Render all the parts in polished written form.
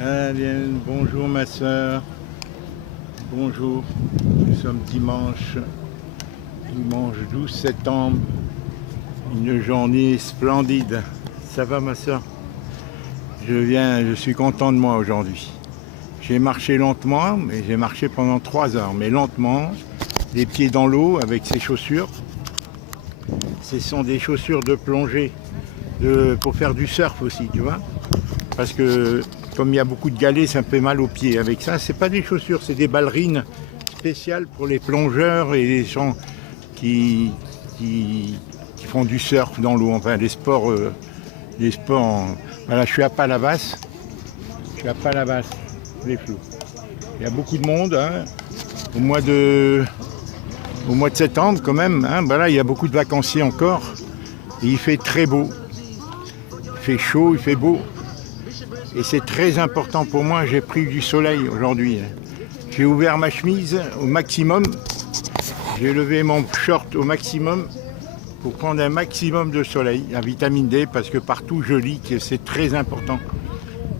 Allez, bonjour ma soeur, bonjour, nous sommes dimanche 12 septembre, une journée splendide. Ça va ma soeur? Je suis content de moi aujourd'hui. J'ai marché lentement, mais j'ai marché pendant 3 heures, mais lentement, les pieds dans l'eau avec ces chaussures. Ce sont des chaussures de plongée pour faire du surf aussi, tu vois. Parce que comme il y a beaucoup de galets, ça me fait mal aux pieds. Avec ça, c'est pas des chaussures, c'est des ballerines spéciales pour les plongeurs et les gens qui font du surf dans l'eau. Enfin, les sports. Voilà, je suis à Palavas. Les flous. Il y a beaucoup de monde, hein, au mois de septembre quand même. Hein, voilà, il y a beaucoup de vacanciers encore. Et il fait très beau. Il fait chaud, il fait beau. Et c'est très important pour moi, j'ai pris du soleil aujourd'hui. J'ai ouvert ma chemise au maximum. J'ai levé mon short au maximum pour prendre un maximum de soleil, la vitamine D, parce que partout je lis que c'est très important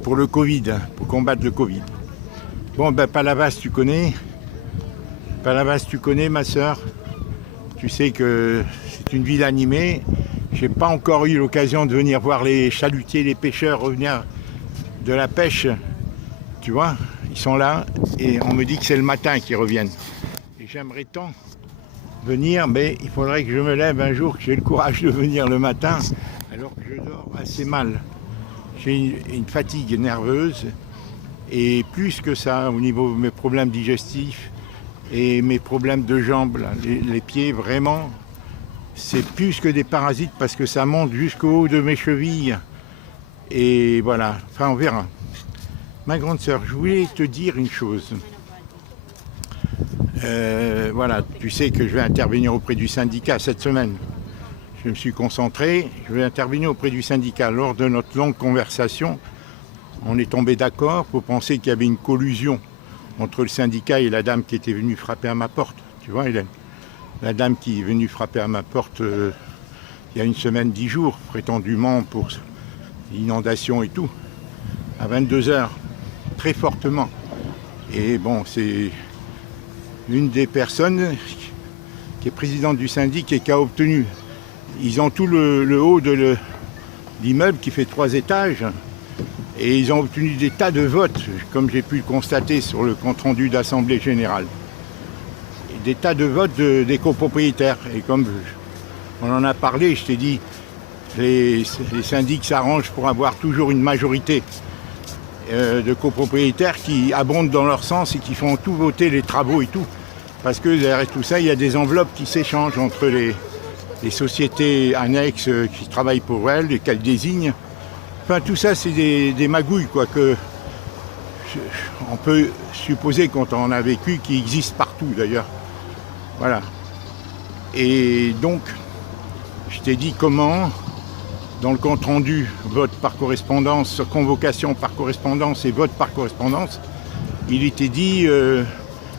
pour le Covid, pour combattre le Covid. Bon, ben Palavas, tu connais. Palavas, tu connais, ma soeur. Tu sais que c'est une ville animée. J'ai pas encore eu l'occasion de venir voir les chalutiers, les pêcheurs revenir de la pêche. Tu vois, ils sont là et on me dit que c'est le matin qu'ils reviennent. Et j'aimerais tant venir, mais il faudrait que je me lève un jour, que j'ai le courage de venir le matin, alors que je dors assez mal. J'ai une fatigue nerveuse et plus que ça, au niveau de mes problèmes digestifs et mes problèmes de jambes, là, les pieds, vraiment, c'est plus que des parasites parce que ça monte jusqu'au haut de mes chevilles. Et voilà, enfin on verra. Ma grande sœur, je voulais te dire une chose. Voilà, tu sais que je vais intervenir auprès du syndicat cette semaine. Je me suis concentré, je vais intervenir auprès du syndicat. Lors de notre longue conversation, on est tombé d'accord pour penser qu'il y avait une collusion entre le syndicat et la dame qui était venue frapper à ma porte. Tu vois, Hélène, la dame qui est venue frapper à ma porte il y a une semaine, 10 jours, prétendument pour l'inondation et tout, à 22h, très fortement. Et bon, c'est une des personnes qui est présidente du syndic et qui a obtenu. Ils ont tout le haut de l'immeuble qui fait 3 étages et ils ont obtenu des tas de votes, comme j'ai pu le constater sur le compte-rendu d'Assemblée Générale. Et des tas de votes des copropriétaires. Et comme on en a parlé, je t'ai dit, les syndics s'arrangent pour avoir toujours une majorité de copropriétaires qui abondent dans leur sens et qui font tout voter les travaux et tout. Parce que derrière tout ça, il y a des enveloppes qui s'échangent entre les sociétés annexes qui travaillent pour elles et qu'elles désignent. Enfin, tout ça, c'est des magouilles, quoi, que on peut supposer quand on a vécu, qui existent partout d'ailleurs. Voilà. Et donc, je t'ai dit comment, dans le compte rendu, vote par correspondance, convocation par correspondance et vote par correspondance, il était dit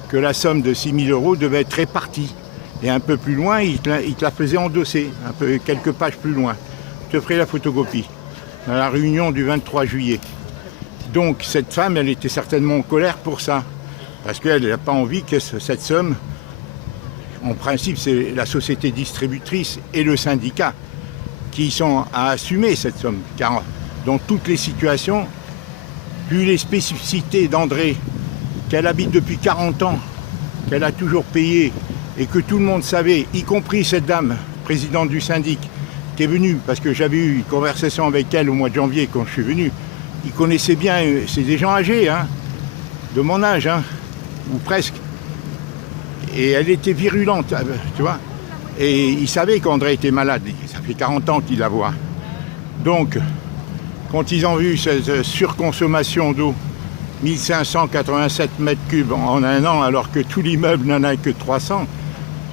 que la somme de 6 000 € devait être répartie. Et un peu plus loin, il te la faisait endosser, quelques pages plus loin. Je te ferai la photocopie, dans la réunion du 23 juillet. Donc cette femme, elle était certainement en colère pour ça, parce qu'elle n'a pas envie que cette somme, en principe c'est la société distributrice et le syndicat qui sont à assumer cette somme, car dans toutes les situations, vu les spécificités d'André, qu'elle habite depuis 40 ans, qu'elle a toujours payé, et que tout le monde savait, y compris cette dame, présidente du syndic, qui est venue, parce que j'avais eu une conversation avec elle au mois de janvier quand je suis venu, ils connaissaient bien, c'est des gens âgés, hein, de mon âge, hein, ou presque. Et elle était virulente, tu vois. Et ils savaient qu'André était malade, ça fait 40 ans qu'il la voit. Donc, quand ils ont vu cette surconsommation d'eau, 1587 mètres cubes en un an, alors que tout l'immeuble n'en a que 300,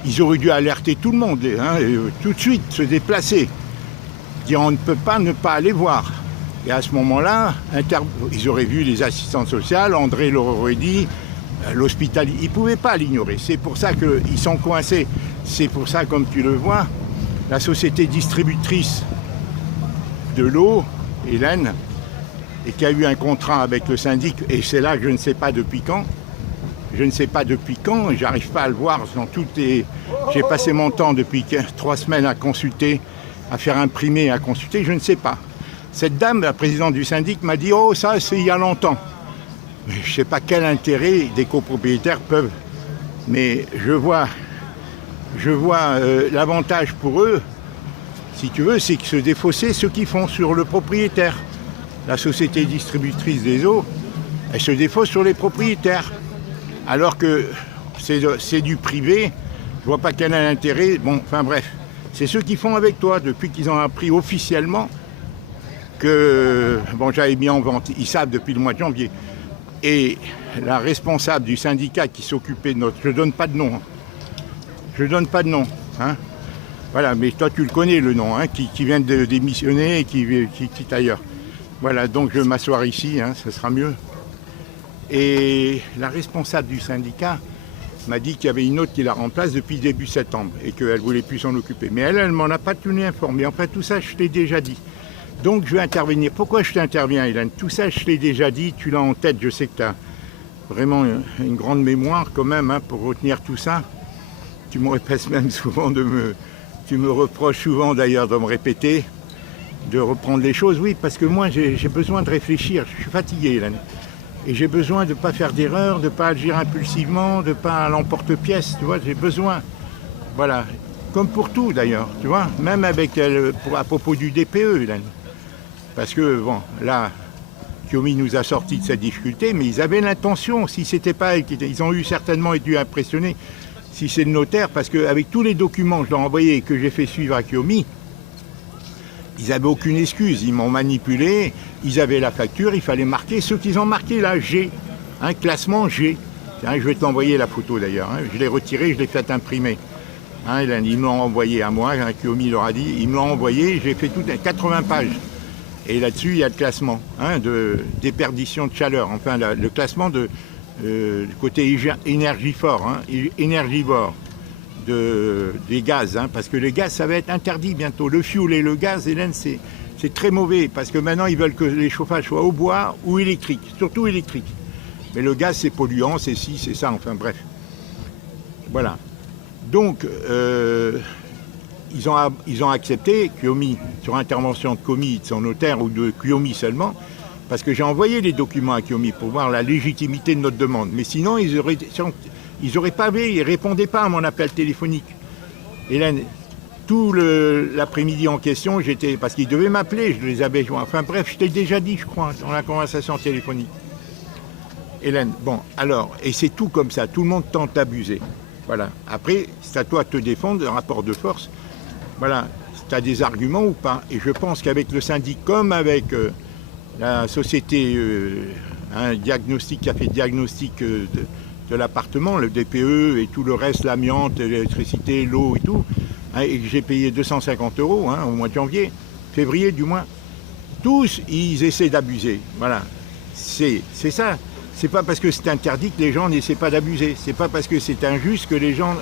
ils auraient dû alerter tout le monde, hein, et tout de suite se déplacer. Dire on ne peut pas ne pas aller voir. Et à ce moment-là, ils auraient vu les assistantes sociales, André leur aurait dit, l'hôpital, ils ne pouvaient pas l'ignorer. C'est pour ça qu'ils sont coincés. C'est pour ça, comme tu le vois, la société distributrice de l'eau, Hélène, et qui a eu un contrat avec le syndic, et c'est là que je ne sais pas depuis quand. Je ne sais pas depuis quand, j'arrive pas à le voir dans toutes les... J'ai passé mon temps depuis 3 semaines à consulter, à faire imprimer, à consulter, je ne sais pas. Cette dame, la présidente du syndic, m'a dit « Oh, ça, c'est il y a longtemps ». Mais je ne sais pas quel intérêt des copropriétaires peuvent... Mais je vois l'avantage pour eux, si tu veux, c'est que se défausser ce qu'ils font sur le propriétaire. La société distributrice des eaux, elle se défausse sur les propriétaires. Alors que c'est du privé, je vois pas quel est l'intérêt. Bon, enfin bref, c'est ceux qui font avec toi depuis qu'ils ont appris officiellement que, bon, j'avais mis en vente, ils savent depuis le mois de janvier. Et la responsable du syndicat qui s'occupait de notre... Je donne pas de nom. Je donne pas de nom. Hein. Voilà, mais toi tu le connais le nom, hein, qui vient de démissionner et qui quitte ailleurs. Voilà, donc je vais m'asseoir ici, hein, ça sera mieux. Et la responsable du syndicat m'a dit qu'il y avait une autre qui la remplace depuis début septembre et qu'elle ne voulait plus s'en occuper. Mais elle ne m'en a pas tenu informé. Enfin, tout ça, je t'ai déjà dit. Donc, je vais intervenir. Pourquoi je t'interviens, Hélène? Tout ça, je l'ai déjà dit. Tu l'as en tête. Je sais que tu as vraiment une grande mémoire quand même, hein, pour retenir tout ça. Tu me répètes même souvent Tu me reproches souvent d'ailleurs de me répéter, de reprendre les choses. Oui, parce que moi, j'ai besoin de réfléchir. Je suis fatigué, Hélène. Et j'ai besoin de ne pas faire d'erreur, de ne pas agir impulsivement, de ne pas à l'emporte-pièce, tu vois, j'ai besoin. Voilà, comme pour tout d'ailleurs, tu vois, même avec à propos du DPE, Hélène. Parce que, bon, là, Kiomi nous a sorti de cette difficulté, mais ils avaient l'intention, si c'était pas, ils ont certainement été impressionnés, si c'est le notaire, parce qu'avec tous les documents que je leur ai envoyés et que j'ai fait suivre à Kiomi, ils n'avaient aucune excuse, ils m'ont manipulé, ils avaient la facture, il fallait marquer ce qu'ils ont marqué là, G, un classement G. Tiens, je vais t'envoyer la photo d'ailleurs, hein. Je l'ai retiré, je l'ai fait imprimer. Hein, ils me l'ont envoyé à moi, hein, Kiomi leur a dit, ils me l'ont envoyé, j'ai fait tout 80 pages. Et là-dessus, il y a le classement, hein, de déperdition de chaleur, enfin le classement du côté énergivore, hein, énergivore. Des gaz, hein, parce que les gaz, ça va être interdit bientôt. Le fioul et le gaz, Hélène, c'est très mauvais, parce que maintenant, ils veulent que les chauffages soient au bois ou électriques, surtout électriques. Mais le gaz, c'est polluant, c'est ci, c'est ça, enfin bref. Voilà. Donc, ils ont accepté, Kiomi, sur intervention de Kiomi, de son notaire, ou de Kiomi seulement, parce que j'ai envoyé les documents à Kiomi pour voir la légitimité de notre demande. Mais sinon, ils auraient pas vu, ils ne répondaient pas à mon appel téléphonique. Hélène, tout l'après-midi en question, parce qu'ils devaient m'appeler, je les avais joints. Enfin bref, je t'ai déjà dit, je crois, dans la conversation téléphonique. Hélène, bon, alors, et c'est tout comme ça, tout le monde tente d'abuser. Voilà. Après, c'est à toi de te défendre, un rapport de force. Voilà, tu as des arguments ou pas. Et je pense qu'avec le syndic, comme avec la société diagnostic, qui a fait le diagnostic de l'appartement, le DPE et tout le reste, l'amiante, l'électricité, l'eau et tout, hein, et que j'ai payé 250 € hein, au mois de janvier, février du moins, tous, ils essaient d'abuser. Voilà, c'est ça. C'est pas parce que c'est interdit que les gens n'essaient pas d'abuser. C'est pas parce que c'est injuste que les gens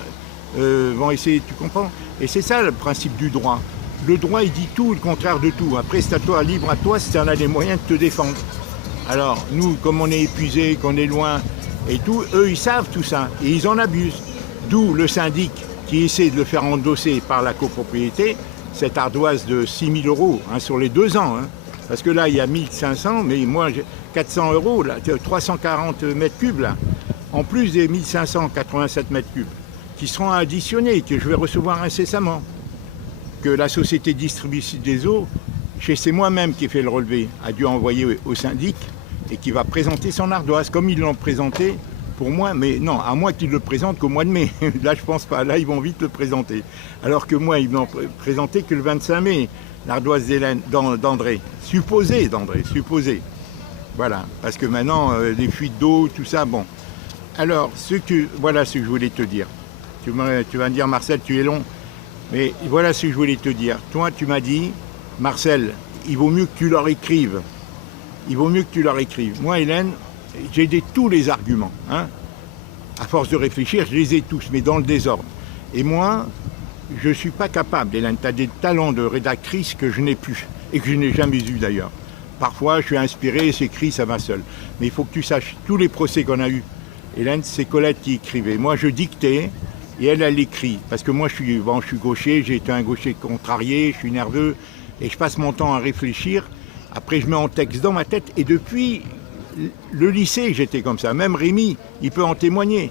vont essayer, tu comprends? Et c'est ça le principe du droit. Le droit, il dit tout, le contraire de tout. Après, c'est à toi, libre à toi, si tu en as les moyens de te défendre. Alors, nous, comme on est épuisés, qu'on est loin et tout, eux, ils savent tout ça et ils en abusent. D'où le syndic qui essaie de le faire endosser par la copropriété, cette ardoise de 6 000 € hein, sur les 2 ans. Hein. Parce que là, il y a 1 500, mais moi, j'ai 400 €, là, 340 mètres cubes, là, en plus des 1 587 mètres cubes, qui seront additionnés, que je vais recevoir incessamment. Que la société distributrice des eaux, c'est moi-même qui ai fait le relevé, a dû envoyer au syndic et qui va présenter son ardoise, comme ils l'ont présenté pour moi, mais non, à moi qu'ils le présentent qu'au mois de mai. Là, je pense pas, là, ils vont vite le présenter. Alors que moi, ils l'ont présenté que le 25 mai, l'ardoise d'André, supposé d'André, supposé. Voilà, parce que maintenant, les fuites d'eau, tout ça, bon. Alors, voilà ce que je voulais te dire. Tu vas me dire, Marcel, tu es long, mais voilà ce que je voulais te dire. Toi, tu m'as dit, Marcel, il vaut mieux que tu leur écrives. Il vaut mieux que tu leur écrives. Moi, Hélène, j'ai tous les arguments. Hein. À force de réfléchir, je les ai tous, mais dans le désordre. Et moi, je ne suis pas capable, Hélène. Tu as des talents de rédactrice que je n'ai plus et que je n'ai jamais eu d'ailleurs. Parfois, je suis inspiré et j'écris, ça va seul. Mais il faut que tu saches, tous les procès qu'on a eus, Hélène, c'est Colette qui écrivait. Moi, je dictais et elle écrit. Parce que moi, je suis gaucher, j'ai été un gaucher contrarié, je suis nerveux et je passe mon temps à réfléchir. Après, je mets en texte dans ma tête et depuis le lycée, j'étais comme ça. Même Rémi, il peut en témoigner.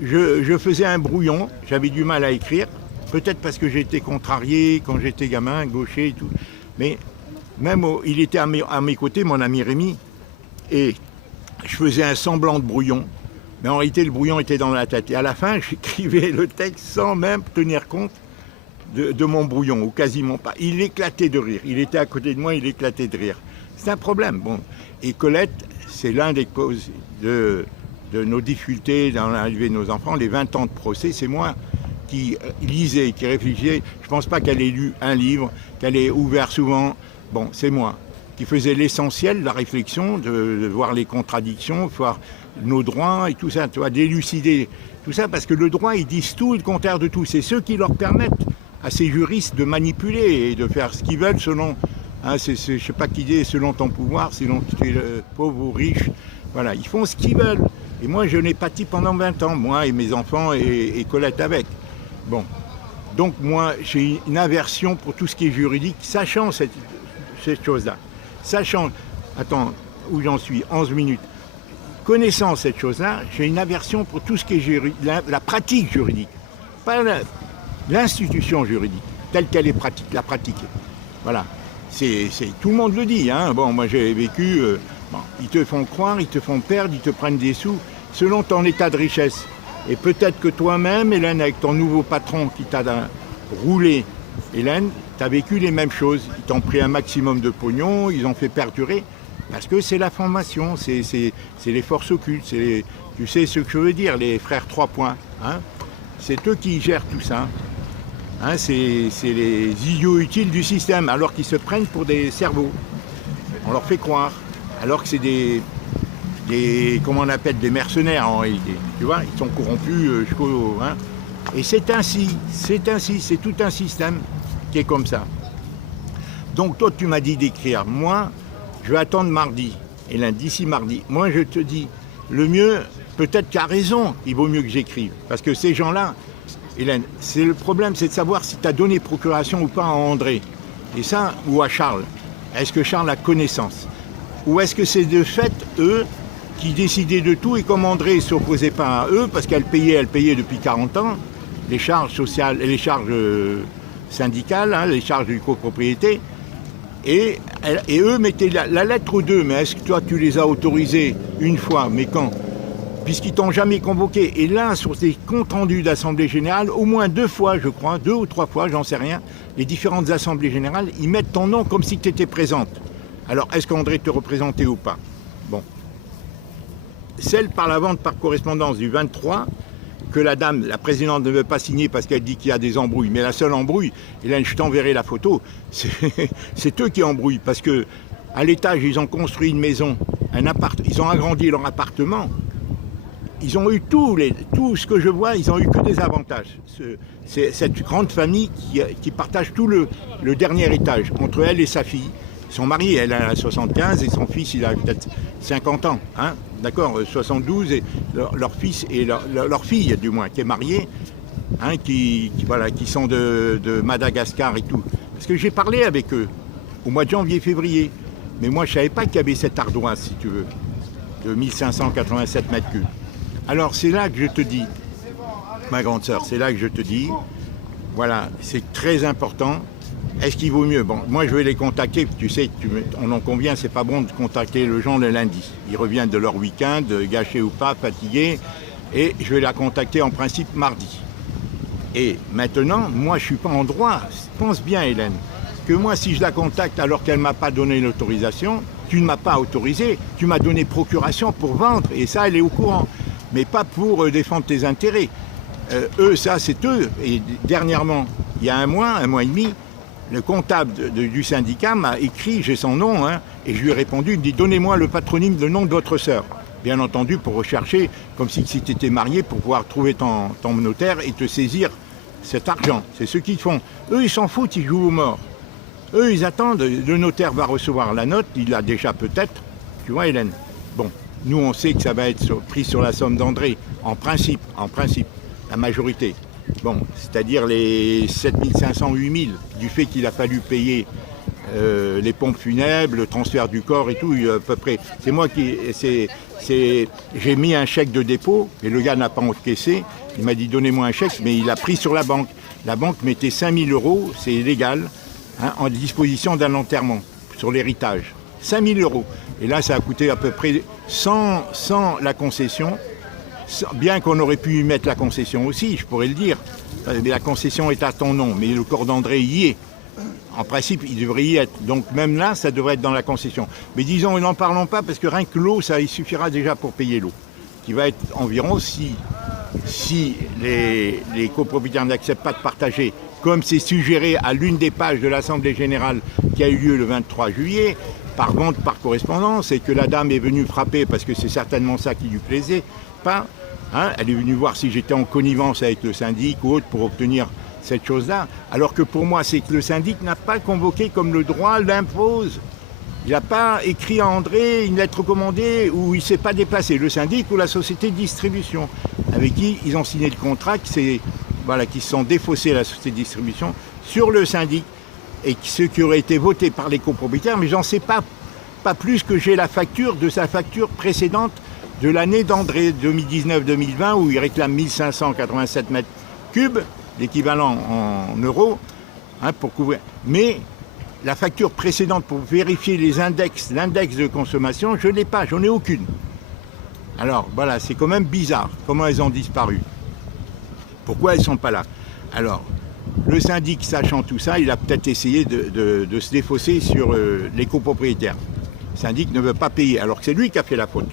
Je faisais un brouillon, j'avais du mal à écrire. Peut-être parce que j'étais contrarié quand j'étais gamin, gaucher et tout. Mais même, il était à mes côtés, mon ami Rémi, et je faisais un semblant de brouillon. Mais en réalité, le brouillon était dans la tête. Et à la fin, j'écrivais le texte sans même tenir compte de mon brouillon, ou quasiment pas. Il éclatait de rire. Il était à côté de moi, il éclatait de rire. C'est un problème. Bon. Et Colette, c'est l'un des causes de nos difficultés dans l'arrivée de nos enfants. Les 20 ans de procès, c'est moi qui lisais, qui réfléchissais. Je ne pense pas qu'elle ait lu un livre, qu'elle ait ouvert souvent. Bon, c'est moi qui faisais l'essentiel de la réflexion, de voir les contradictions, voir nos droits et tout ça, tu vois, d'élucider tout ça, parce que le droit, ils disent tout et le contraire de tout. C'est ceux qui leur permettent à ces juristes de manipuler et de faire ce qu'ils veulent selon, je ne sais pas qui dit, selon ton pouvoir, selon tu es pauvre ou riche. Voilà, ils font ce qu'ils veulent. Et moi, je n'ai pâti pendant 20 ans, moi et mes enfants et Colette avec. Bon, donc moi, j'ai une aversion pour tout ce qui est juridique, sachant cette chose-là. Sachant, attends, où j'en suis, 11 minutes. Connaissant cette chose-là, j'ai une aversion pour tout ce qui est juridique, la pratique juridique. Pas l'institution juridique, telle qu'elle est la pratique. Voilà. Tout le monde le dit. Hein. Bon, moi j'ai vécu, ils te font croire, ils te font perdre, ils te prennent des sous, selon ton état de richesse. Et peut-être que toi-même, Hélène, avec ton nouveau patron qui t'a roulé, Hélène, tu as vécu les mêmes choses. Ils t'ont pris un maximum de pognon, ils ont fait perdurer. Parce que c'est la formation, c'est les forces occultes, tu sais ce que je veux dire, les frères 3 points. Hein, c'est eux qui gèrent tout ça. Hein, c'est les idiots utiles du système, alors qu'ils se prennent pour des cerveaux. On leur fait croire. Alors que c'est comment on appelle, des mercenaires en réalité. Tu vois, ils sont corrompus jusqu'au... Hein. Et c'est ainsi, c'est tout un système qui est comme ça. Donc toi, tu m'as dit d'écrire. Moi, je vais attendre mardi. Et lundi, d'ici mardi. Moi, je te dis, le mieux, peut-être tu as raison, il vaut mieux que j'écrive. Parce que ces gens-là, Hélène, c'est le problème, c'est de savoir si tu as donné procuration ou pas à André. Et ça, ou à Charles. Est-ce que Charles a connaissance? Ou est-ce que c'est de fait, eux, qui décidaient de tout, et comme André ne s'opposait pas à eux, parce qu'elle payait depuis 40 ans, les charges sociales, les charges syndicales, hein, les charges de copropriété, et eux mettaient la lettre aux deux. Mais est-ce que toi, tu les as autorisés une fois, mais quand? Puisqu'ils t'ont jamais convoqué. Et là, sur ces comptes rendus d'Assemblée Générale, au moins 2 fois, je crois, 2 ou 3 fois, j'en sais rien, les différentes Assemblées Générales, ils mettent ton nom comme si tu étais présente. Alors, est-ce qu'André te représentait ou pas? Bon. Celle par la vente par correspondance du 23, que la dame, la présidente ne veut pas signer parce qu'elle dit qu'il y a des embrouilles. Mais la seule embrouille, et là je t'enverrai la photo, c'est eux qui embrouillent. Parce que à l'étage, ils ont construit une maison, ils ont agrandi leur appartement. Ils ont eu tout ce que je vois, ils ont eu que des avantages. C'est cette grande famille qui partage tout le dernier étage, entre elle et sa fille. Ils sont mariés, elle a 75 et son fils il a peut-être 50 ans, hein, d'accord, 72 et leur fils et leur fille du moins qui est mariée, hein, qui sont de Madagascar et tout. Parce que j'ai parlé avec eux au mois de janvier-février, mais moi je savais pas qu'il y avait cette ardoise, si tu veux, de 1587 mètres cubes. Alors c'est là que je te dis, ma grande sœur, c'est là que je te dis, voilà, c'est très important. Est-ce qu'il vaut mieux? Bon, moi je vais les contacter, tu sais, on en convient, c'est pas bon de contacter les gens le lundi. Ils reviennent de leur week-end, gâchés ou pas, fatigués, et je vais la contacter en principe mardi. Et maintenant, moi je suis pas en droit, pense bien Hélène, que moi si je la contacte alors qu'elle ne m'a pas donné l'autorisation, tu ne m'as pas autorisé, tu m'as donné procuration pour vendre, et ça elle est au courant, mais pas pour défendre tes intérêts. Eux, ça c'est eux, et dernièrement, il y a un mois et demi, le comptable du syndicat m'a écrit, j'ai son nom, hein, et je lui ai répondu, il me dit, donnez-moi le patronyme, le nom de votre sœur. Bien entendu, pour rechercher, comme si tu étais marié, pour pouvoir trouver ton notaire et te saisir cet argent. C'est ceux qui font. Eux, ils s'en foutent, ils jouent aux morts. Eux, ils attendent, le notaire va recevoir la note, il l'a déjà peut-être, tu vois Hélène. Bon, nous on sait que ça va être pris sur la somme d'André, en principe, la majorité. Bon, c'est-à-dire les 7500, 8000, du fait qu'il a fallu payer les pompes funèbres, le transfert du corps et tout, à peu près. C'est moi qui... J'ai mis un chèque de dépôt, et le gars n'a pas encaissé, il m'a dit donnez-moi un chèque, mais il a pris sur la banque. La banque mettait 5000 €, c'est illégal, hein, en disposition d'un enterrement, sur l'héritage. 5000 €. Et là, ça a coûté à peu près sans la concession, bien qu'on aurait pu y mettre la concession aussi, je pourrais le dire. Mais la concession est à ton nom, mais le corps d'André y est. En principe, il devrait y être. Donc même là, ça devrait être dans la concession. Mais disons, n'en parlons pas, parce que rien que l'eau, ça il suffira déjà pour payer l'eau. Qui va être environ, si les copropriétaires n'acceptent pas de partager, comme c'est suggéré à l'une des pages de l'Assemblée Générale qui a eu lieu le 23 juillet, par vente, par correspondance, et que la dame est venue frapper, parce que c'est certainement ça qui lui plaisait, pas. Hein, elle est venue voir si j'étais en connivence avec le syndic ou autre pour obtenir cette chose-là, alors que pour moi, c'est que le syndic n'a pas convoqué comme le droit l'impose. Il n'a pas écrit à André une lettre recommandée où il ne s'est pas déplacé, le syndic ou la société de distribution, avec qui ils ont signé le contrat, qui se sont défaussés à la société de distribution sur le syndic, et ce qui aurait été voté par les copropriétaires, mais j'en sais pas plus que j'ai la facture de sa facture précédente de l'année d'André 2019-2020, où il réclame 1587 mètres cubes, l'équivalent en euros, hein, pour couvrir. Mais la facture précédente pour vérifier l'index de consommation, je ne l'ai pas, j'en ai aucune. Alors voilà, c'est quand même bizarre, comment elles ont disparu. Pourquoi elles ne sont pas là? Alors, le syndic, sachant tout ça, il a peut-être essayé de se défausser sur les copropriétaires. Le syndic ne veut pas payer, alors que c'est lui qui a fait la faute.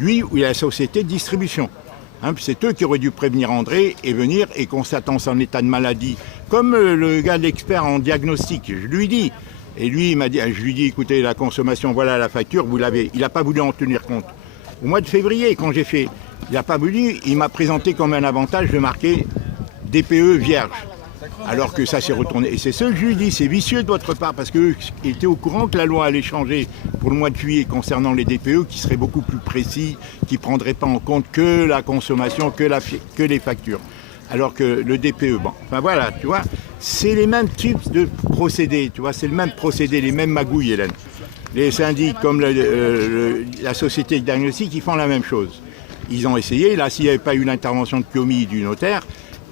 Lui ou la société de distribution. Hein, c'est eux qui auraient dû prévenir André et venir, et constatant son état de maladie, comme le gars l'expert en diagnostic, je lui dis. Et lui, je lui dis, écoutez, la consommation, voilà la facture, vous l'avez. Il n'a pas voulu en tenir compte. Au mois de février, quand j'ai fait, il n'a pas voulu, il m'a présenté comme un avantage de marquer DPE vierge. Alors que ça s'est retourné. Et c'est ce que je lui dis, c'est vicieux de votre part, parce qu'ils étaient au courant que la loi allait changer pour le mois de juillet concernant les DPE, qui seraient beaucoup plus précis, qui ne prendraient pas en compte que la consommation, que les factures. Alors que le DPE, bon, enfin voilà, tu vois, c'est les mêmes types de procédés, tu vois, c'est le même procédé, les mêmes magouilles, Hélène. Les syndics comme la société de diagnostic, ils font la même chose. Ils ont essayé, là, s'il n'y avait pas eu l'intervention de Piomi du notaire,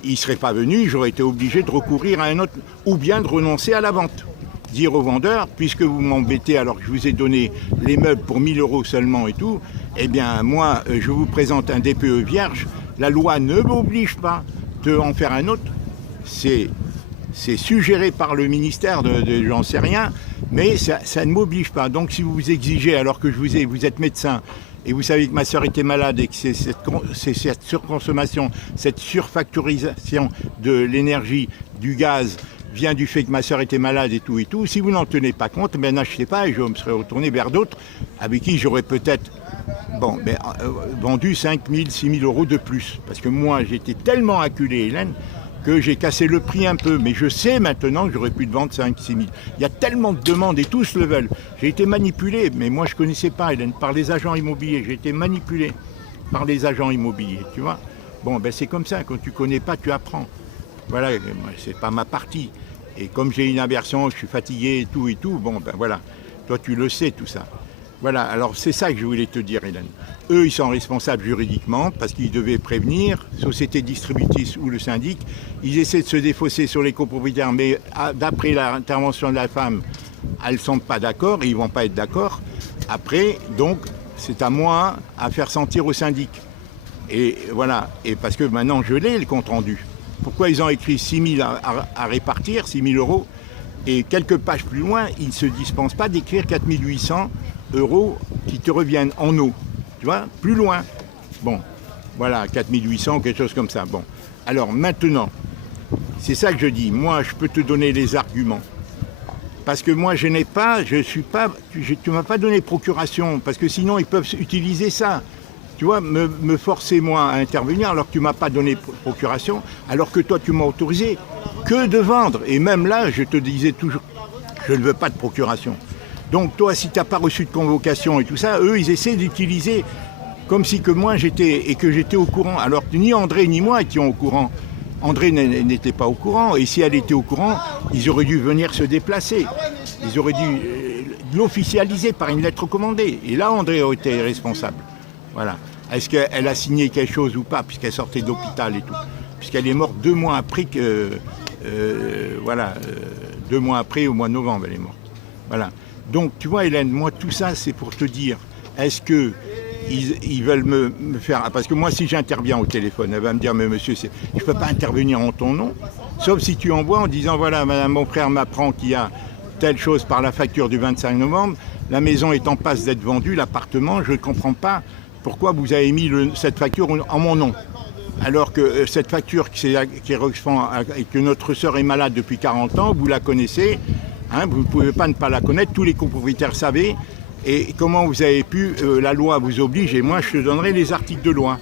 il ne serait pas venu, j'aurais été obligé de recourir à un autre, ou bien de renoncer à la vente. Dire au vendeur, puisque vous m'embêtez alors que je vous ai donné les meubles pour 1000 € seulement et tout, eh bien moi, je vous présente un DPE vierge, la loi ne m'oblige pas de en faire un autre, c'est suggéré par le ministère j'en sais rien, mais ça ne m'oblige pas. Donc si vous exigez, alors que vous êtes médecin, et vous savez que ma soeur était malade et que c'est cette surconsommation, cette surfacturisation de l'énergie, du gaz, vient du fait que ma soeur était malade et tout. Si vous n'en tenez pas compte, ben n'achetez pas, et je me serais retourné vers d'autres avec qui j'aurais peut-être vendu 5 000, 6 000 € de plus. Parce que moi, j'étais tellement acculé, Hélène, que j'ai cassé le prix un peu, mais je sais maintenant que j'aurais pu te vendre 5 000, 6 000. Il y a tellement de demandes et tous le veulent. J'ai été manipulé, mais moi je ne connaissais pas, Hélène, par les agents immobiliers. J'ai été manipulé par les agents immobiliers, tu vois. Bon, ben c'est comme ça, quand tu ne connais pas, tu apprends. Voilà, c'est pas ma partie. Et comme j'ai une aversion, je suis fatigué et tout, bon, ben voilà. Toi, tu le sais, tout ça. Voilà, alors c'est ça que je voulais te dire, Hélène. Eux, ils sont responsables juridiquement parce qu'ils devaient prévenir, société distributrice ou le syndic. Ils essaient de se défausser sur les copropriétaires, mais d'après l'intervention de la femme, elles ne sont pas d'accord et ils ne vont pas être d'accord. Après, donc, c'est à moi à faire sentir au syndic. Et voilà, et parce que maintenant je l'ai, le compte-rendu. Pourquoi ils ont écrit 6 000 à répartir, 6 000 €, et quelques pages plus loin, ils ne se dispensent pas d'écrire 4 800 € qui te reviennent en eau. Tu vois, plus loin. Bon, voilà, 4 800, quelque chose comme ça. Bon, alors maintenant, c'est ça que je dis. Moi, je peux te donner les arguments. Parce que moi, tu ne m'as pas donné procuration, parce que sinon, ils peuvent utiliser ça. tu vois, me forcer moi à intervenir alors que tu ne m'as pas donné procuration, alors que toi tu m'as autorisé que de vendre. Et même là, je te disais toujours, je ne veux pas de procuration. Donc toi, si tu n'as pas reçu de convocation et tout ça, eux, ils essaient d'utiliser comme si que moi j'étais au courant. Alors que ni André ni moi étions au courant. André n'était pas au courant. Et si elle était au courant, ils auraient dû venir se déplacer. Ils auraient dû l'officialiser par une lettre commandée. Et là, André a été responsable. Voilà. Est-ce qu'elle a signé quelque chose ou pas, puisqu'elle sortait d'hôpital et tout. Puisqu'elle est morte 2 mois après que... 2 mois après, au mois de novembre, elle est morte. Voilà. Donc, tu vois, Hélène, moi, tout ça, c'est pour te dire, est-ce que ils veulent me faire... Parce que moi, si j'interviens au téléphone, elle va me dire, mais monsieur, je ne peux pas intervenir en ton nom, sauf si tu envoies en disant, voilà, madame, mon frère m'apprend qu'il y a telle chose par la facture du 25 novembre, la maison est en passe d'être vendue, l'appartement, je ne comprends pas pourquoi vous avez mis cette facture en mon nom. Alors que cette facture qui correspond et que notre sœur est malade depuis 40 ans, vous la connaissez, hein, vous ne pouvez pas ne pas la connaître, tous les copropriétaires savaient. Et comment vous avez pu, la loi vous oblige, et moi je te donnerai les articles de loi.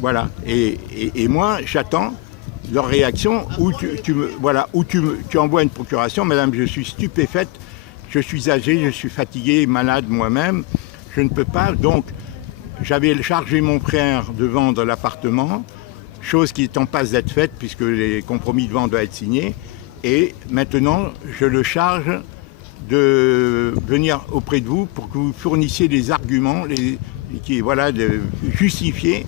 Voilà. Et moi j'attends leur réaction, où tu envoies une procuration, madame, je suis stupéfaite, je suis âgé, je suis fatigué, malade moi-même, je ne peux pas. Donc j'avais chargé mon frère de vendre l'appartement, chose qui est en passe d'être faite puisque les compromis de vente doivent être signés. Et maintenant, je le charge de venir auprès de vous pour que vous fournissiez des arguments, de justifier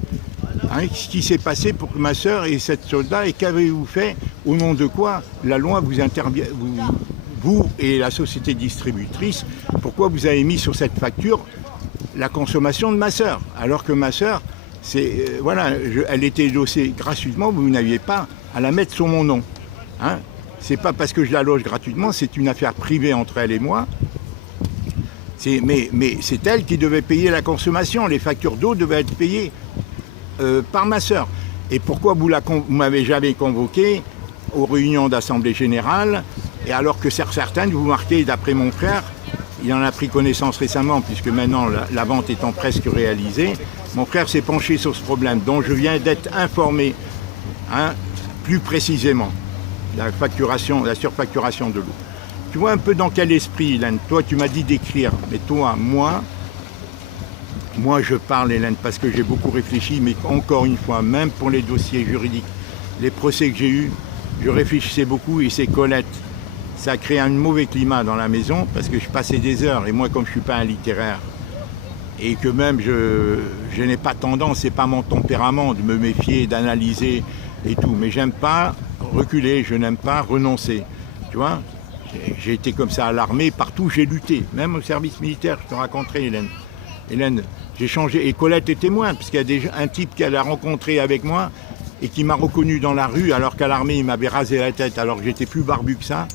ce qui s'est passé pour que ma sœur ait cette soldat et qu'avez-vous fait, au nom de quoi la loi vous intervient, vous et la société distributrice, pourquoi vous avez mis sur cette facture la consommation de ma sœur, alors que ma sœur, elle était dossée gratuitement, vous n'aviez pas à la mettre sur mon nom. Hein. C'est pas parce que je la loge gratuitement, c'est une affaire privée entre elle et moi. Mais c'est elle qui devait payer la consommation. Les factures d'eau devaient être payées par ma sœur. Et pourquoi vous m'avez jamais convoqué aux réunions d'Assemblée Générale, et alors que certaines, vous marquez, d'après mon frère, il en a pris connaissance récemment, puisque maintenant la vente étant presque réalisée, mon frère s'est penché sur ce problème, dont je viens d'être informé, plus précisément. La surfacturation de l'eau. Tu vois un peu dans quel esprit, Hélène? Toi, tu m'as dit d'écrire, mais toi, moi, je parle, Hélène, parce que j'ai beaucoup réfléchi, mais encore une fois, même pour les dossiers juridiques, les procès que j'ai eus, je réfléchissais beaucoup, et c'est Colette. Ça a créé un mauvais climat dans la maison, parce que je passais des heures, et moi, comme je ne suis pas un littéraire, et que même je n'ai pas tendance, c'est pas mon tempérament de me méfier, d'analyser et tout, mais j'aime pas reculer, je n'aime pas renoncer, tu vois. J'ai été comme ça à l'armée, partout j'ai lutté, même au service militaire, je te raconterai, Hélène, j'ai changé, et Colette est témoin, puisqu'il y a un type qu'elle a rencontré avec moi, et qui m'a reconnu dans la rue, alors qu'à l'armée il m'avait rasé la tête, alors que j'étais plus barbu que ça.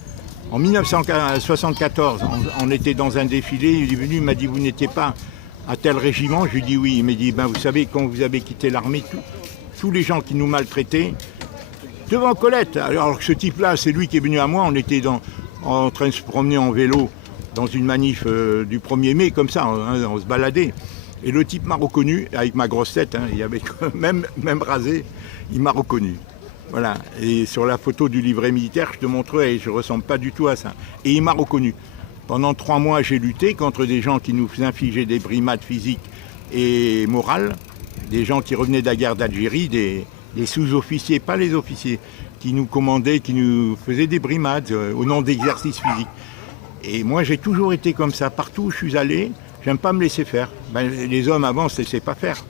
En 1974, on était dans un défilé, il est venu, il m'a dit, vous n'étiez pas à tel régiment? Je lui ai dit oui, il m'a dit, vous savez, quand vous avez quitté l'armée, tous les gens qui nous maltraitaient, devant Colette, alors que ce type-là, c'est lui qui est venu à moi, on était en train de se promener en vélo dans une manif du 1er mai, comme ça, on se baladait. Et le type m'a reconnu, avec ma grosse tête, il avait même rasé, il m'a reconnu. Voilà, et sur la photo du livret militaire, je te montrerai, je ne ressemble pas du tout à ça. Et il m'a reconnu. Pendant 3 mois, j'ai lutté contre des gens qui nous infligeaient des brimades physiques et morales, des gens qui revenaient de la guerre d'Algérie, des sous-officiers, pas les officiers, qui nous commandaient, qui nous faisaient des brimades au nom d'exercices physiques. Et moi, j'ai toujours été comme ça. Partout où je suis allé, j'aime pas me laisser faire. Les hommes avant ne se laissaient pas faire,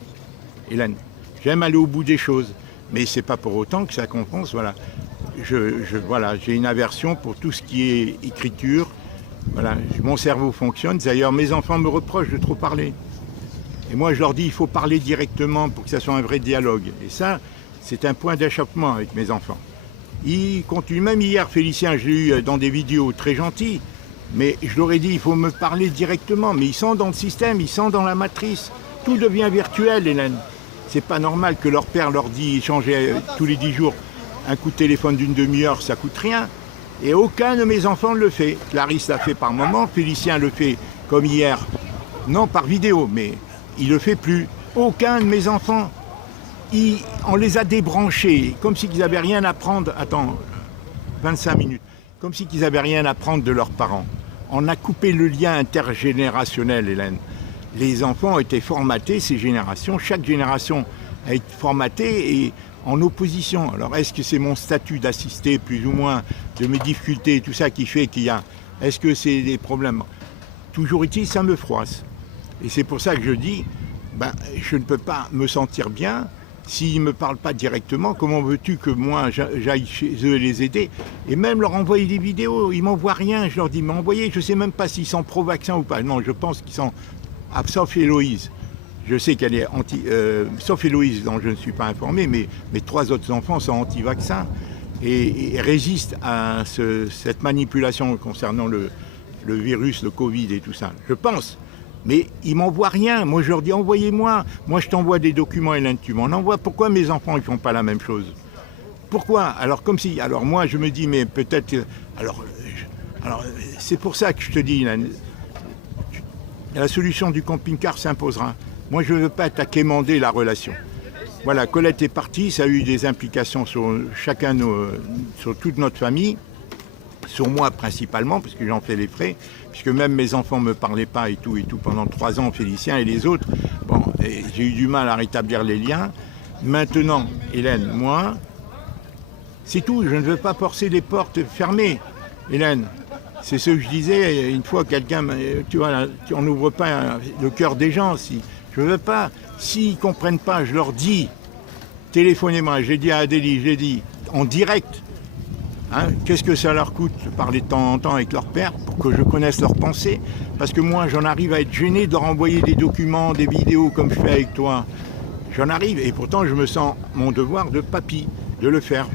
Hélène. J'aime aller au bout des choses. Mais c'est pas pour autant que ça compense. Voilà. J'ai une aversion pour tout ce qui est écriture. Voilà. Mon cerveau fonctionne. D'ailleurs, mes enfants me reprochent de trop parler. Et moi, je leur dis, il faut parler directement pour que ça soit un vrai dialogue. Et ça, c'est un point d'achoppement avec mes enfants. Ils continuent. Même hier, Félicien, je l'ai eu dans des vidéos très gentilles. Mais je leur ai dit, il faut me parler directement. Mais ils sont dans le système, ils sont dans la matrice. Tout devient virtuel, Hélène. C'est pas normal que leur père leur dit changer tous les 10 jours un coup de téléphone d'une demi-heure, ça coûte rien. Et aucun de mes enfants ne le fait. Clarisse l'a fait par moment, Félicien le fait comme hier, non par vidéo, mais il le fait plus. Aucun de mes enfants, on les a débranchés, comme s'ils n'avaient rien à prendre. Attends, 25 minutes. Comme s'ils n'avaient rien à prendre de leurs parents. On a coupé le lien intergénérationnel, Hélène. Les enfants ont été formatés, ces générations. Chaque génération a été formatée et en opposition. Alors, est-ce que c'est mon statut d'assister plus ou moins de mes difficultés, tout ça qui fait qu'il y a... Est-ce que c'est des problèmes? Toujours est-il, ça me froisse. Et c'est pour ça que je dis, je ne peux pas me sentir bien s'ils ne me parlent pas directement. Comment veux-tu que moi j'aille chez eux et les aider? Et même leur envoyer des vidéos, ils m'envoient rien. Je leur dis, mais envoyez, je ne sais même pas s'ils sont pro-vaccin ou pas. Non, je pense qu'ils sont... sauf Héloïse. Je sais qu'elle est sauf Héloïse, dont je ne suis pas informé, mais mes 3 autres enfants sont anti-vaccins et résistent à cette manipulation concernant le virus, le Covid et tout ça. Je pense. Mais ils m'envoient rien. Moi, je leur dis, envoyez-moi. Moi, je t'envoie des documents, Hélène, tu m'en envoies. Pourquoi mes enfants, ils ne font pas la même chose? Pourquoi? Alors, comme si... Alors, moi, je me dis, mais peut-être... Alors, c'est pour ça que je te dis, Hélène, la solution du camping-car s'imposera. Moi, je ne veux pas quémander la relation. Voilà, Colette est partie, ça a eu des implications sur sur toute notre famille, sur moi principalement, parce que j'en fais les frais, puisque même mes enfants ne me parlaient pas et tout, pendant 3 ans, Félicien et les autres. Bon, j'ai eu du mal à rétablir les liens. Maintenant, Hélène, moi, c'est tout, je ne veux pas forcer les portes fermées, Hélène. C'est ce que je disais, une fois quelqu'un, tu vois, on n'ouvre pas le cœur des gens. Je ne veux pas. S'ils ne comprennent pas, je leur dis, téléphonez-moi, j'ai dit à Adélie, j'ai dit, en direct, hein, qu'est-ce que ça leur coûte de parler de temps en temps avec leur père pour que je connaisse leurs pensées? Parce que moi, j'en arrive à être gêné de leur envoyer des documents, des vidéos comme je fais avec toi. J'en arrive, et pourtant, je me sens mon devoir de papy, de le faire.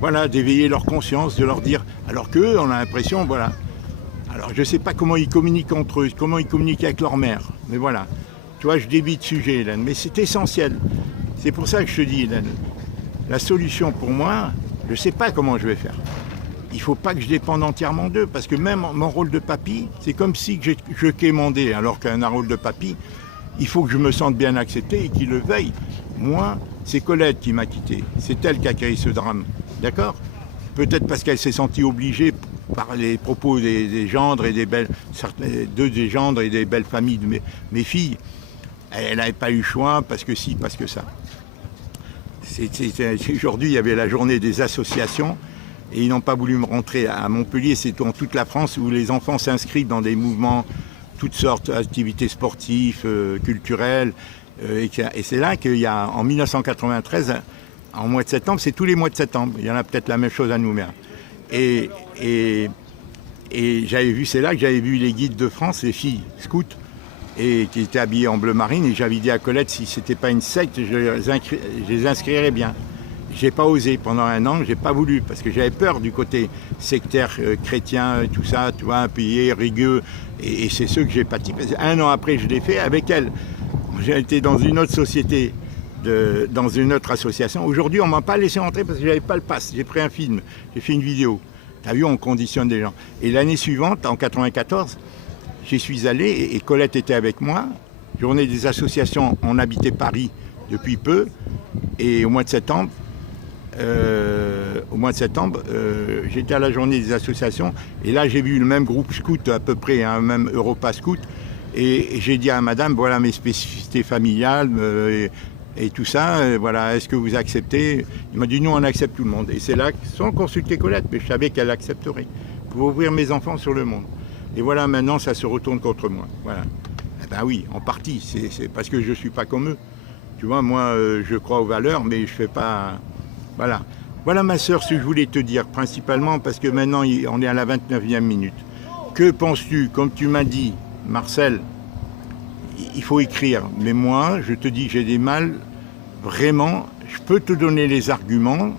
Voilà, d'éveiller leur conscience, de leur dire, alors qu'eux, on a l'impression, voilà. Alors, je ne sais pas comment ils communiquent entre eux, comment ils communiquent avec leur mère, mais voilà. Tu vois, je débite sujet, Hélène, mais c'est essentiel. C'est pour ça que je te dis, Hélène, la solution pour moi, je ne sais pas comment je vais faire. Il ne faut pas que je dépende entièrement d'eux, parce que même mon rôle de papy, c'est comme si je quémandais, alors qu'un rôle de papy, il faut que je me sente bien accepté et qu'il le veuille. Moi, c'est Colette qui m'a quitté. C'est elle qui a créé ce drame. D'accord? Peut-être parce qu'elle s'est sentie obligée par les propos des gendres et des gendres et des belles familles de mes filles. Elle n'avait pas eu le choix parce que si, parce que ça. Aujourd'hui, il y avait la journée des associations et ils n'ont pas voulu me rentrer à Montpellier. C'est dans toute la France où les enfants s'inscrivent dans des mouvements, toutes sortes d'activités sportives, culturelles. Et c'est là qu'il y a, en 1993, en mois de septembre, c'est tous les mois de septembre. Il y en a peut-être la même chose à Nouméa. Et j'avais vu, c'est là que j'avais vu les guides de France, les filles scouts, et qui étaient habillées en bleu marine. Et j'avais dit à Colette, si ce n'était pas une secte, je les inscrirais bien. J'ai pas osé pendant 1 an, j'ai pas voulu, parce que j'avais peur du côté sectaire chrétien, tout ça, tu vois, impayé, rigueux. Et c'est ce que j'ai pâti. 1 an après, je l'ai fait avec elle. J'ai été dans une autre société, dans une autre association. Aujourd'hui, on ne m'a pas laissé rentrer parce que je n'avais pas le pass. J'ai pris un film, j'ai fait une vidéo. Tu as vu, on conditionne des gens. Et l'année suivante, en 94, j'y suis allé et Colette était avec moi. Journée des associations, on habitait Paris depuis peu. Et au mois de septembre, j'étais à la journée des associations. Et là, j'ai vu le même groupe scout à peu près, un même Europa Scout. Et j'ai dit à madame, voilà mes spécificités familiales et tout ça, voilà, est-ce que vous acceptez? Il m'a dit, nous, on accepte tout le monde. Et c'est là, sans consulter Colette, mais je savais qu'elle accepterait, pour ouvrir mes enfants sur le monde. Et voilà, maintenant, ça se retourne contre moi. Voilà. Eh ben oui, en partie, c'est parce que je ne suis pas comme eux. Tu vois, moi, je crois aux valeurs, mais je ne fais pas... Voilà. Voilà, ma sœur, ce que je voulais te dire, principalement, parce que maintenant, on est à la 29e minute. Que penses-tu, comme tu m'as dit, Marcel, il faut écrire. Mais moi, je te dis que j'ai des mal, vraiment, je peux te donner les arguments,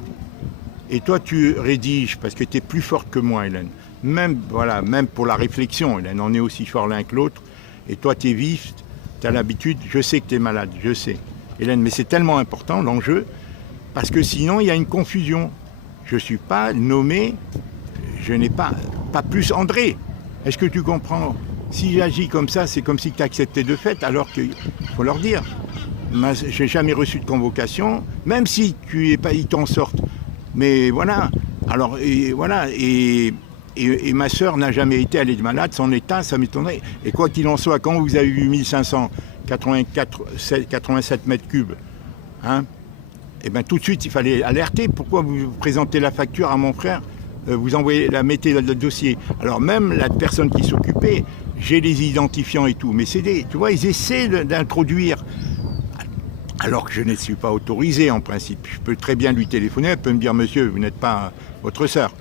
et toi, tu rédiges, parce que tu es plus forte que moi, Hélène. Même, voilà, même pour la réflexion, Hélène, on est aussi fort l'un que l'autre. Et toi, tu es vif, tu as l'habitude, je sais que tu es malade, je sais. Hélène, mais c'est tellement important, l'enjeu, parce que sinon, il y a une confusion. Je ne suis pas nommé, je n'ai pas plus André. Est-ce que tu comprends? Si j'agis comme ça, c'est comme si tu acceptais de fait, alors qu'il faut leur dire. j'ai jamais reçu de convocation, même si tu es pas, ils t'en sortent. Mais voilà. Alors, et voilà. Et ma sœur n'a jamais été, elle est malade, son état, ça m'étonnerait. Et quoi qu'il en soit, quand vous avez eu 1587 mètres cubes, hein, et bien tout de suite, il fallait alerter. Pourquoi vous présentez la facture à mon frère, vous envoyez, mettez le dossier. Alors même la personne qui s'occupait, j'ai les identifiants et tout. Mais c'est tu vois, ils essaient d'introduire. Alors que je ne suis pas autorisé en principe. Je peux très bien lui téléphoner, elle peut me dire, monsieur, vous n'êtes pas votre sœur.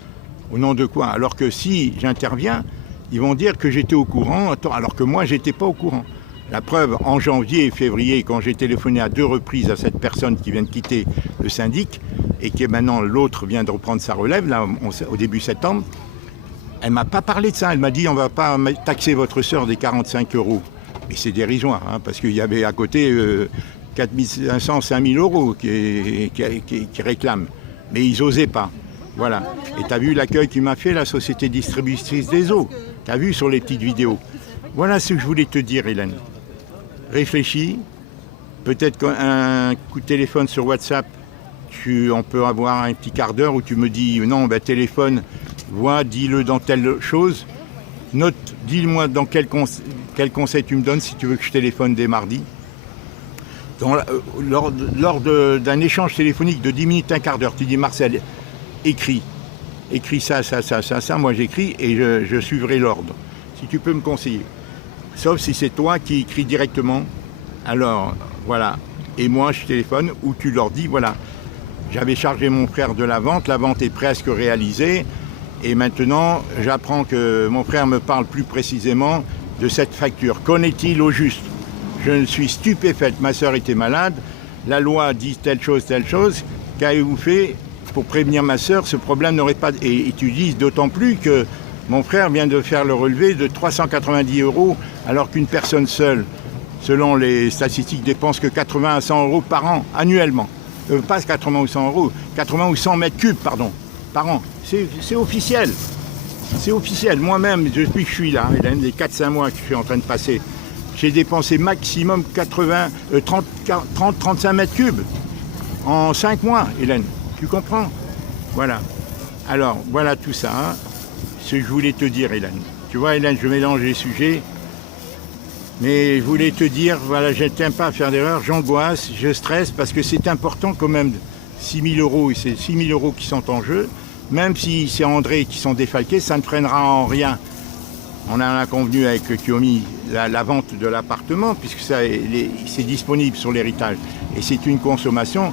Au nom de quoi? Alors que si j'interviens, ils vont dire que j'étais au courant, alors que moi, j'étais pas au courant. La preuve, en janvier et février, quand j'ai téléphoné à 2 reprises à cette personne qui vient de quitter le syndic, et qui est maintenant l'autre vient de reprendre sa relève, là, au début septembre, elle ne m'a pas parlé de ça. Elle m'a dit, on ne va pas taxer votre sœur des 45 €. Et c'est dérisoire, hein, parce qu'il y avait à côté 4 500, 5 000 € qui réclament. Mais ils n'osaient pas. Voilà. Et tu as vu l'accueil qu'il m'a fait la société distributrice des eaux. Tu as vu sur les petites vidéos. Voilà ce que je voulais te dire, Hélène. Réfléchis. Peut-être qu'un coup de téléphone sur WhatsApp, on peut avoir un petit quart d'heure où tu me dis non, ben, téléphone, vois, dis-le dans telle chose. Note, dis-moi dans quel conseil tu me donnes si tu veux que je téléphone dès mardi. Lors d'un échange téléphonique de 10 minutes, un quart d'heure, tu dis Marcel, écris ça, moi j'écris et je suivrai l'ordre. Si tu peux me conseiller. Sauf si c'est toi qui écris directement, alors voilà. Et moi je téléphone ou tu leur dis voilà. J'avais chargé mon frère de la vente est presque réalisée et maintenant j'apprends que mon frère me parle plus précisément de cette facture. Qu'en est-il au juste? Je suis stupéfaite, ma sœur était malade, la loi dit telle chose, qu'avez-vous fait pour prévenir ma sœur? Ce problème n'aurait pas... Et tu dis d'autant plus que mon frère vient de faire le relevé de 390 € alors qu'une personne seule, selon les statistiques, dépense que 80 à 100 € par an, annuellement. Pas 80 ou 100 €, 80 ou 100 mètres cubes, pardon, par an. C'est officiel. C'est officiel. Moi-même, depuis que je suis là, les 4-5 mois que je suis en train de passer, j'ai dépensé maximum 30-35 mètres cubes en 5 mois, Hélène. Tu comprends? Voilà. Alors, voilà tout ça, hein, ce que je voulais te dire, Hélène. Tu vois, Hélène, je mélange les sujets. Mais je voulais te dire, voilà, je ne t'aime pas à faire d'erreur, j'angoisse, je stresse, parce que c'est important quand même, 6 000 €, et c'est 6 000 € qui sont en jeu. Même si c'est André qui sont défalqués, ça ne freinera en rien. On en a convenu avec Kiomi la vente de l'appartement, puisque c'est disponible sur l'héritage. Et c'est une consommation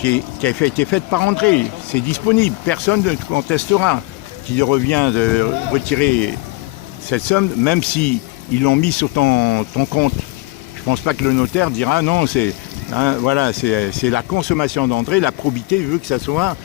qui a été faite par André. C'est disponible, personne ne contestera qu'il revient de retirer cette somme, même si ils l'ont mis sur ton compte. Je ne pense pas que le notaire dira non, voilà, c'est la consommation d'André, la probité veut que ça soit